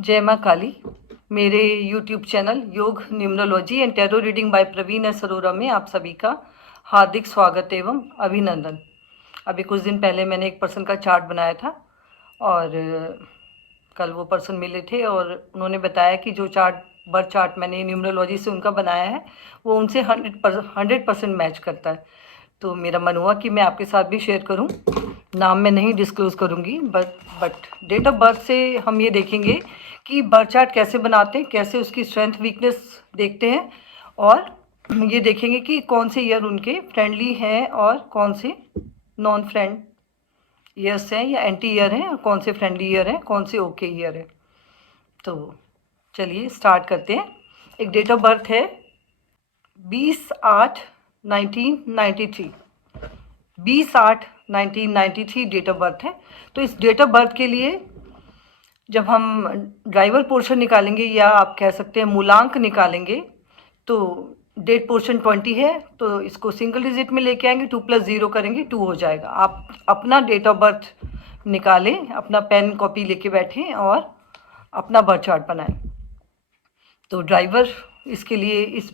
जय माँ काली। मेरे YouTube channel Yog numerology and tarot reading by Praveen S Arora में आप सभी का हार्दिक स्वागत एवं अभिनंदन। अभी कुछ दिन पहले मैंने एक पर्सन का चार्ट बनाया था और कल वो पर्सन मिले थे और उन्होंने बताया कि जो बर्थ चार्ट मैंने न्यूमरोलॉजी से उनका बनाया है वो उनसे 100% मैच करता है। तो मेरा मन हुआ कि मैं आपके साथ भी शेयर करूं। नाम मैं नहीं डिस्क्लोज़ करूंगी, बट डेट ऑफ बर्थ से हम ये देखेंगे कि बर्थ चार्ट कैसे बनाते हैं, कैसे उसकी स्ट्रेंथ वीकनेस देखते हैं और ये देखेंगे कि कौन से ईयर उनके फ्रेंडली हैं और कौन से नॉन फ्रेंड ईयर्स हैं या एंटी ईयर हैं, और कौन से फ्रेंडली ईयर हैं, कौन से ओके ईयर है। तो चलिए स्टार्ट करते हैं। एक डेट ऑफ बर्थ है 20/8/1993। 20/8/1993 डेट ऑफ बर्थ है। तो इस डेट ऑफ बर्थ के लिए जब हम ड्राइवर पोर्शन निकालेंगे या आप कह सकते हैं मूलांक निकालेंगे, तो डेट पोर्शन 20 है, तो इसको सिंगल डिजिट में लेके आएंगे, 2 + 0 करेंगे 2 हो जाएगा। आप अपना डेट ऑफ बर्थ निकालें, अपना पेन कॉपी लेके बैठें और अपना बर्थ चार्ट बनाएं। तो ड्राइवर इसके लिए इस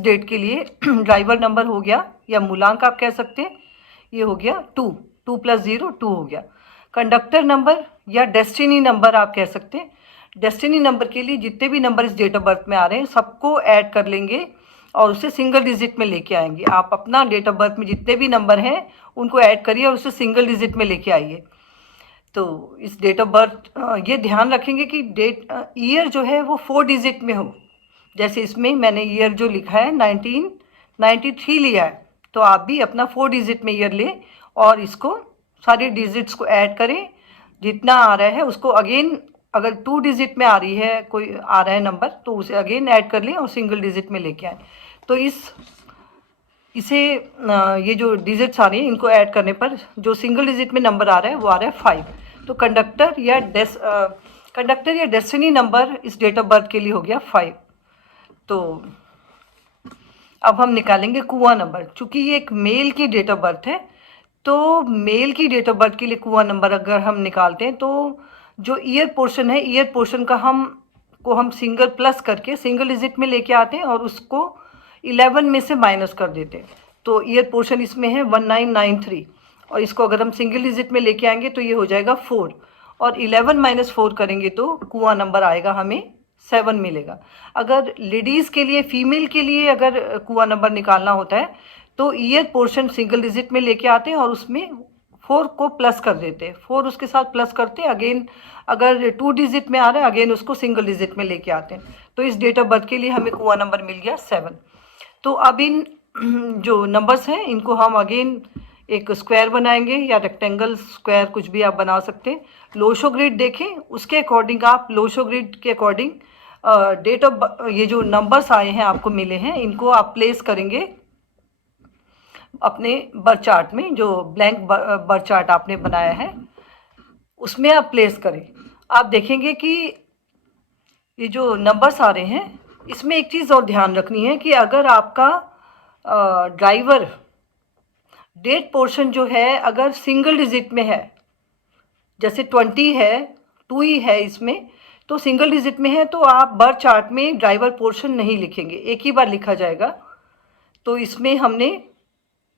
डेट के लिए ड्राइवर नंबर हो गया या मूलांक आप कह सकते हैं, ये हो गया 2 + 0 2 हो गया। कंडक्टर नंबर या डेस्टिनी नंबर आप कह सकते हैं। डेस्टिनी नंबर के लिए जितने भी नंबर इस डेट ऑफ बर्थ में आ रहे हैं सबको ऐड कर लेंगे और उसे सिंगल डिजिट में लेके आएंगे। आप अपना डेट ऑफ बर्थ में जितने भी नंबर हैं उनको ऐड करिए और उसे सिंगल डिजिट में लेके आइए। तो इस डेट ऑफ बर्थ ये ध्यान रखेंगे कि ईयर जो है वो 4 डिजिट में हो। जैसे इसमें मैंने ईयर जो लिखा है 1993 लिया है, तो आप भी अपना 4 डिजिट में ईयर लें और इसको सारे डिजिट्स को ऐड करें। जितना आ रहा है उसको अगेन, अगर 2 डिजिट में आ रही है, कोई आ रहा है नंबर, तो उसे अगेन ऐड कर लें और सिंगल डिजिट में लेके आए। तो ये जो डिजिट्स आ रही हैं इनको ऐड करने पर जो सिंगल डिजिट में नंबर आ रहा है वो आ रहा है 5। तो कंडक्टर या डेस्टिनी नंबर इस डेट ऑफ बर्थ के लिए हो गया 5। तो अब हम निकालेंगे कुआं नंबर। चूंकि ये एक मेल की डेट ऑफ बर्थ है, तो मेल की डेट ऑफ बर्थ के लिए कुआं नंबर अगर हम निकालते हैं तो जो ईयर पोर्शन है, ईयर पोर्शन का हम सिंगल प्लस करके सिंगल डिजिट में लेके आते हैं और उसको 11 में से माइनस कर देते हैं। तो ईयर पोर्शन इसमें है 1993 और इसको अगर हम सिंगल डिजिट में लेके आएंगे तो ये हो जाएगा 4 और 11 - 4 करेंगे तो कुआं नंबर आएगा, हमें 7 मिलेगा। अगर लेडीज़ के लिए, फीमेल के लिए अगर कुआं नंबर निकालना होता है तो ईयर पोर्शन सिंगल डिजिट में लेके आते हैं और उसमें 4 को प्लस कर देते हैं, 4 उसके साथ प्लस करते हैं। अगेन अगर 2 डिजिट में आ रहा है अगेन उसको सिंगल डिजिट में लेके आते हैं। तो इस डेट ऑफ बर्थ के लिए हमें कुआं नंबर मिल गया 7। तो अब इन जो नंबर्स हैं इनको हम अगेन एक स्क्वायर बनाएंगे या रेक्टेंगल, स्क्वायर कुछ भी आप बना सकते हैं। लोशो ग्रिड देखें, उसके अकॉर्डिंग आप लोशो ग्रिड के अकॉर्डिंग ये जो नंबर्स आए हैं आपको मिले हैं इनको आप प्लेस करेंगे अपने बर्थ चार्ट में। जो ब्लैंक बर्थ चार्ट आपने बनाया है उसमें आप प्लेस करें। आप देखेंगे कि ये जो नंबर्स आ रहे हैं इसमें एक चीज़ और ध्यान रखनी है कि अगर आपका ड्राइवर डेट पोर्शन जो है अगर सिंगल डिजिट में है, जैसे 20 है, 2 ही है इसमें, तो सिंगल डिजिट में है तो आप बर्थ चार्ट में ड्राइवर पोर्शन नहीं लिखेंगे, एक ही बार लिखा जाएगा। तो इसमें हमने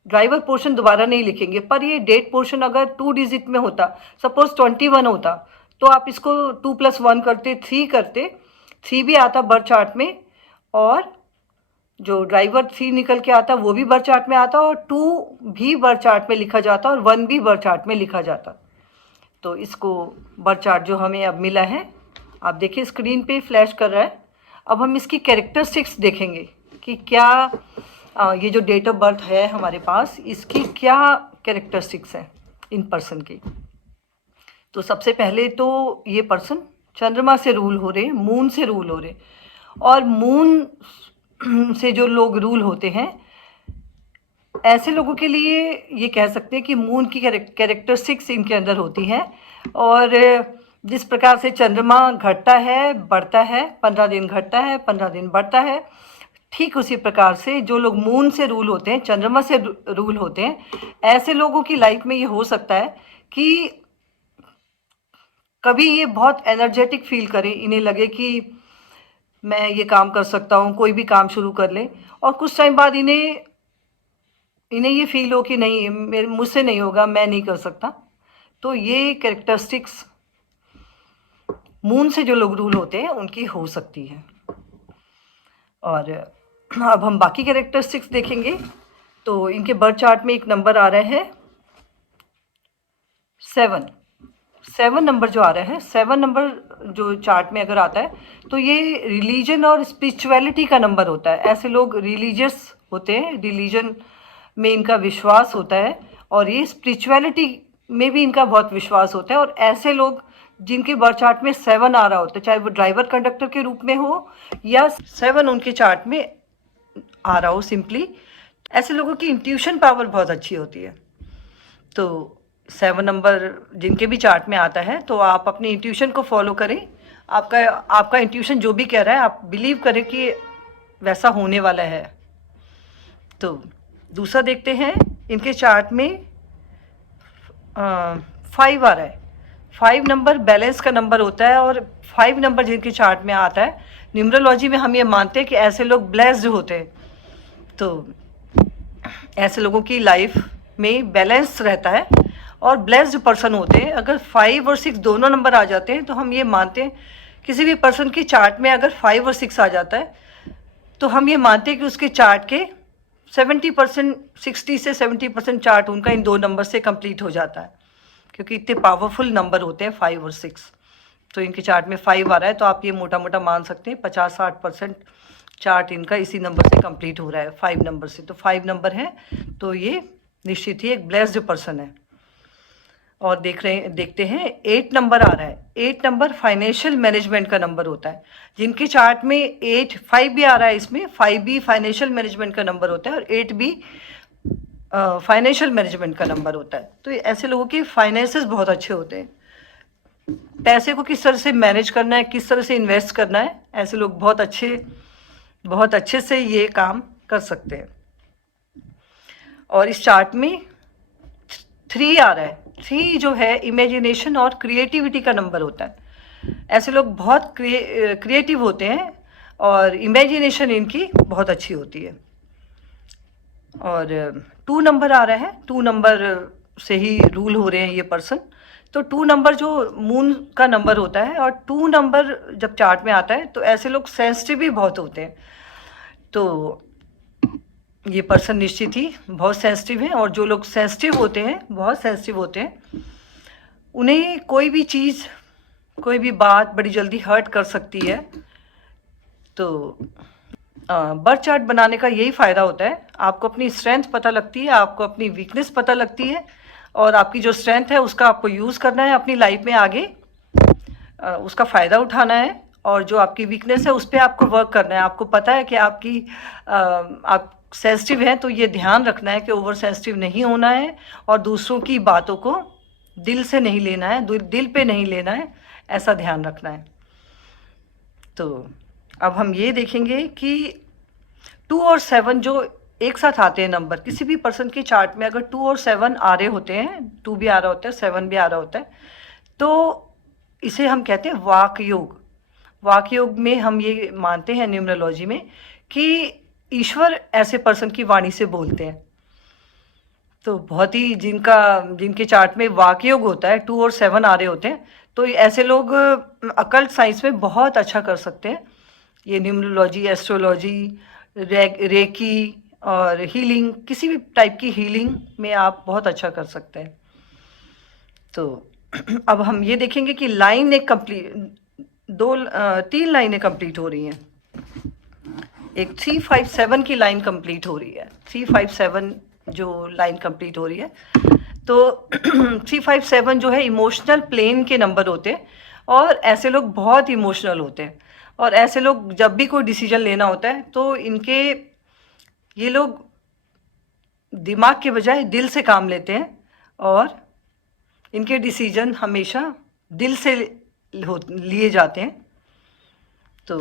ड्राइवर पोर्शन दोबारा नहीं लिखेंगे। पर ये डेट पोर्शन अगर 2 डिजिट में होता, सपोज 21 होता, तो आप इसको 2 + 1 करते, 3 करते, 3 भी आता बर्थ चार्ट में और जो ड्राइवर 3 निकल के आता वो भी बर्थ चार्ट में आता और 2 भी बर्थ चार्ट में लिखा जाता और 1 भी बर्थ चार्ट में लिखा जाता। तो इसको बर्थ चार्ट जो हमें अब मिला है, आप देखिए स्क्रीन पे फ्लैश कर रहा है। अब हम इसकी कैरेक्टरिस्टिक्स देखेंगे कि क्या ये जो डेट ऑफ बर्थ है हमारे पास, इसकी क्या कैरेक्टरिस्टिक्स हैं इन पर्सन की। तो सबसे पहले तो ये पर्सन चंद्रमा से रूल हो रहे, मून से रूल हो रहे, और मून से जो लोग रूल होते हैं ऐसे लोगों के लिए ये कह सकते हैं कि मून की कैरेक्टरिस्टिक्स इनके अंदर होती हैं। और जिस प्रकार से चंद्रमा घटता है बढ़ता है, 15 दिन घटता है 15 दिन बढ़ता है, ठीक उसी प्रकार से जो लोग मून से रूल होते हैं, चंद्रमा से रूल होते हैं, ऐसे लोगों की लाइफ में ये हो सकता है कि कभी ये बहुत एनर्जेटिक फील करें, इन्हें लगे कि मैं ये काम कर सकता हूँ, कोई भी काम शुरू कर लें, और कुछ टाइम बाद इन्हें इन्हें ये फील हो कि नहीं, मेरे मुझसे नहीं होगा, मैं नहीं कर सकता। तो ये कैरेक्टरिस्टिक्स मून से जो लोग रूल होते हैं उनकी हो सकती है। और अब हम बाकी कैरेक्टरिस्टिक्स देखेंगे। तो इनके बर्थ चार्ट में एक नंबर आ रहा है 7। 7 नंबर जो आ रहा है, 7 नंबर जो चार्ट में अगर आता है तो ये रिलीजन और स्पिरिचुअलिटी का नंबर होता है। ऐसे लोग रिलीजियस होते हैं, रिलीजन में इनका विश्वास होता है, और ये स्पिरिचुअलिटी में भी इनका बहुत विश्वास होता है। और ऐसे लोग जिनके बर्थ चार्ट में 7 आ रहा होता है, चाहे वो ड्राइवर कंडक्टर के रूप में हो या 7 उनके चार्ट में आ रहा हो सिंपली, ऐसे लोगों की इंट्यूशन पावर बहुत अच्छी होती है। तो 7 नंबर जिनके भी चार्ट में आता है तो आप अपनी इंट्यूशन को फॉलो करें। आपका इंट्यूशन जो भी कह रहा है आप बिलीव करें कि वैसा होने वाला है। तो दूसरा देखते हैं, इनके चार्ट में 5 आ रहा है। 5 नंबर बैलेंस का नंबर होता है, और 5 नंबर जिनके चार्ट में आता है, न्यूमरोलॉजी में हम ये मानते हैं कि ऐसे लोग ब्लेस्ड होते हैं। तो ऐसे लोगों की लाइफ में बैलेंस रहता है और ब्लेस्ड पर्सन होते हैं। अगर 5 और 6 दोनों नंबर आ जाते हैं तो हम ये मानते हैं, किसी भी पर्सन की चार्ट में अगर 5 और 6 आ जाता है तो हम ये मानते हैं कि उसके चार्ट के 70%, 60 से 70% चार्ट उनका इन 2 नंबर से कंप्लीट हो जाता है, क्योंकि इतने पावरफुल नंबर होते हैं 5 और 6। तो इनके चार्ट में 5 आ रहा है तो आप ये मोटा मोटा मान सकते हैं 50-60% चार्ट इनका इसी नंबर से कंप्लीट हो रहा है, 5 नंबर से। तो 5 नंबर है तो ये निश्चित ही एक ब्लेस्ड पर्सन है। और देखते हैं 8 नंबर आ रहा है। 8 नंबर फाइनेंशियल मैनेजमेंट का नंबर होता है। जिनके चार्ट में 8, 5 भी आ रहा है, इसमें 5 भी फाइनेंशियल मैनेजमेंट का नंबर होता है और 8 भी फाइनेंशियल मैनेजमेंट का नंबर होता है। तो ऐसे लोगों के फाइनेंसेस बहुत अच्छे होते हैं। पैसे को किस तरह से मैनेज करना है, किस तरह से इन्वेस्ट करना है, ऐसे लोग बहुत अच्छे से ये काम कर सकते हैं। और इस चार्ट में 3 आ रहा है। 3 जो है इमेजिनेशन और क्रिएटिविटी का नंबर होता है। ऐसे लोग बहुत क्रिएटिव होते हैं और इमेजिनेशन इनकी बहुत अच्छी होती है। और 2 नंबर आ रहा है। 2 नंबर से ही रूल हो रहे हैं ये पर्सन। तो 2 नंबर जो मून का नंबर होता है, और 2 नंबर जब चार्ट में आता है तो ऐसे लोग सेंसिटिव भी बहुत होते हैं। तो ये पर्सन निश्चित ही बहुत सेंसिटिव हैं, और जो लोग सेंसिटिव होते हैं, बहुत सेंसिटिव होते हैं, उन्हें कोई भी चीज़, कोई भी बात बड़ी जल्दी हर्ट कर सकती है। तो बर्थ चार्ट बनाने का यही फ़ायदा होता है, आपको अपनी स्ट्रेंथ पता लगती है, आपको अपनी वीकनेस पता लगती है, और आपकी जो स्ट्रेंथ है उसका आपको यूज़ करना है अपनी लाइफ में आगे, उसका फ़ायदा उठाना है। और जो आपकी वीकनेस है उस पर आपको वर्क करना है। आपको पता है कि आप सेंसिटिव हैं, तो ये ध्यान रखना है कि ओवर सेंसिटिव नहीं होना है, और दूसरों की बातों को दिल से नहीं लेना है, दिल पे नहीं लेना है, ऐसा ध्यान रखना है। तो अब हम ये देखेंगे कि 2 और 7 जो एक साथ आते हैं नंबर, किसी भी पर्सन के चार्ट में अगर 2 और 7 आ रहे होते हैं, 2 भी आ रहा होता है, 7 भी आ रहा होता है, तो इसे हम कहते हैं वाक योग। वाक योग में हम ये मानते हैं न्यूमरोलॉजी में कि ईश्वर ऐसे पर्सन की वाणी से बोलते हैं। तो बहुत ही जिनके चार्ट में वाक योग होता है, 2 और 7 आ रहे होते हैं, तो ऐसे लोग अकल्ट साइंस में बहुत अच्छा कर सकते हैं। ये न्यूमरोलॉजी, एस्ट्रोलॉजी, रेकी और हीलिंग, किसी भी टाइप की हीलिंग में आप बहुत अच्छा कर सकते हैं। तो अब हम ये देखेंगे कि लाइन एक कंप्लीट, 3 लाइनें कंप्लीट हो रही हैं। एक 357 की लाइन कंप्लीट हो रही है। 357 जो लाइन कंप्लीट हो रही है, तो 357 जो है इमोशनल प्लेन के नंबर होते हैं, और ऐसे लोग बहुत इमोशनल होते हैं। और ऐसे लोग जब भी कोई डिसीजन लेना होता है तो ये लोग दिमाग के बजाय दिल से काम लेते हैं, और इनके डिसीजन हमेशा दिल से लिए जाते हैं। तो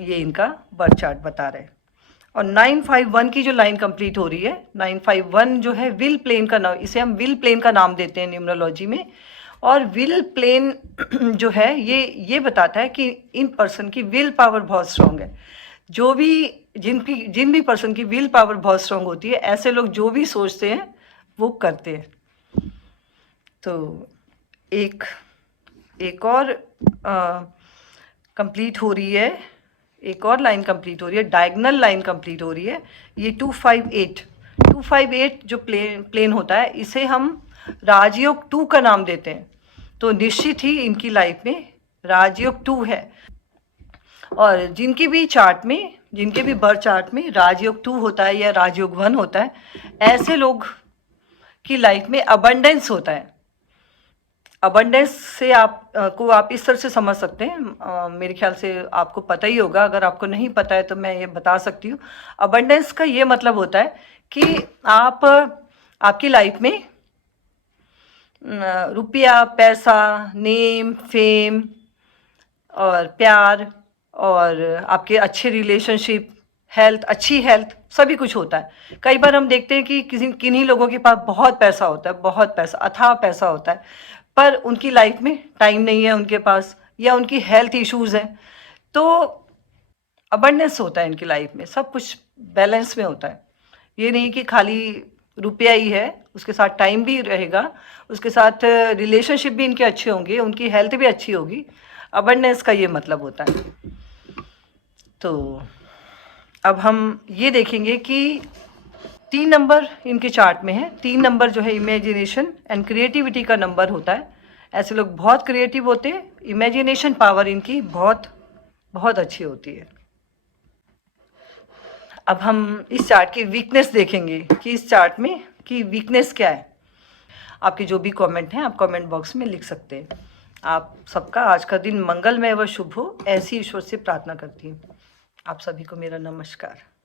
ये इनका बर्थ चार्ट बता रहे हैं। और 951 की जो लाइन कंप्लीट हो रही है, 951 जो है विल प्लेन का नाम, इसे हम विल प्लेन का नाम देते हैं न्यूमरोलॉजी में। और विल प्लेन जो है ये बताता है कि इन पर्सन की विल पावर बहुत स्ट्रांग है। जो भी जिन भी पर्सन की विल पावर बहुत स्ट्रांग होती है, ऐसे लोग जो भी सोचते हैं वो करते हैं। तो एक और कंप्लीट हो रही है, एक और लाइन कंप्लीट हो रही है, डायगोनल लाइन कंप्लीट हो रही है। ये 258 जो प्लेन होता है, इसे हम राजयोग 2 का नाम देते हैं। तो निश्चित ही इनकी लाइफ में राजयोग 2 है। और जिनके भी बर्थ चार्ट में राजयोग 2 होता है या राजयोग 1 होता है, ऐसे लोग की लाइफ में अबंडेंस होता है। अबंडेंस से आप इस तरह से समझ सकते हैं, मेरे ख्याल से आपको पता ही होगा, अगर आपको नहीं पता है तो मैं ये बता सकती हूँ। अबंडेंस का ये मतलब होता है कि आपकी लाइफ में रुपया, पैसा, नेम, फेम और प्यार और आपके अच्छे रिलेशनशिप, अच्छी हेल्थ, सभी कुछ होता है। कई बार हम देखते हैं कि किन्हीं लोगों के पास बहुत पैसा होता है, बहुत पैसा, अथाह पैसा होता है, पर उनकी लाइफ में टाइम नहीं है उनके पास, या उनकी हेल्थ इश्यूज़ हैं। तो अबंडेंस होता है इनकी लाइफ में, सब कुछ बैलेंस में होता है। ये नहीं कि खाली रुपया ही है, उसके साथ टाइम भी रहेगा, उसके साथ रिलेशनशिप भी इनके अच्छे होंगे, उनकी हेल्थ भी अच्छी होगी। अबंडेंस का ये मतलब होता है। तो अब हम ये देखेंगे कि 3 नंबर इनके चार्ट में है। 3 नंबर जो है इमेजिनेशन एंड क्रिएटिविटी का नंबर होता है। ऐसे लोग बहुत क्रिएटिव होते हैं, इमेजिनेशन पावर इनकी बहुत बहुत अच्छी होती है। अब हम इस चार्ट की वीकनेस देखेंगे कि इस चार्ट में की वीकनेस क्या है। आपके जो भी कमेंट हैं आप कमेंट बॉक्स में लिख सकते हैं। आप सबका आज का दिन मंगलमय व शुभ हो, ऐसी ईश्वर से प्रार्थना करती हूँ। आप सभी को मेरा नमस्कार।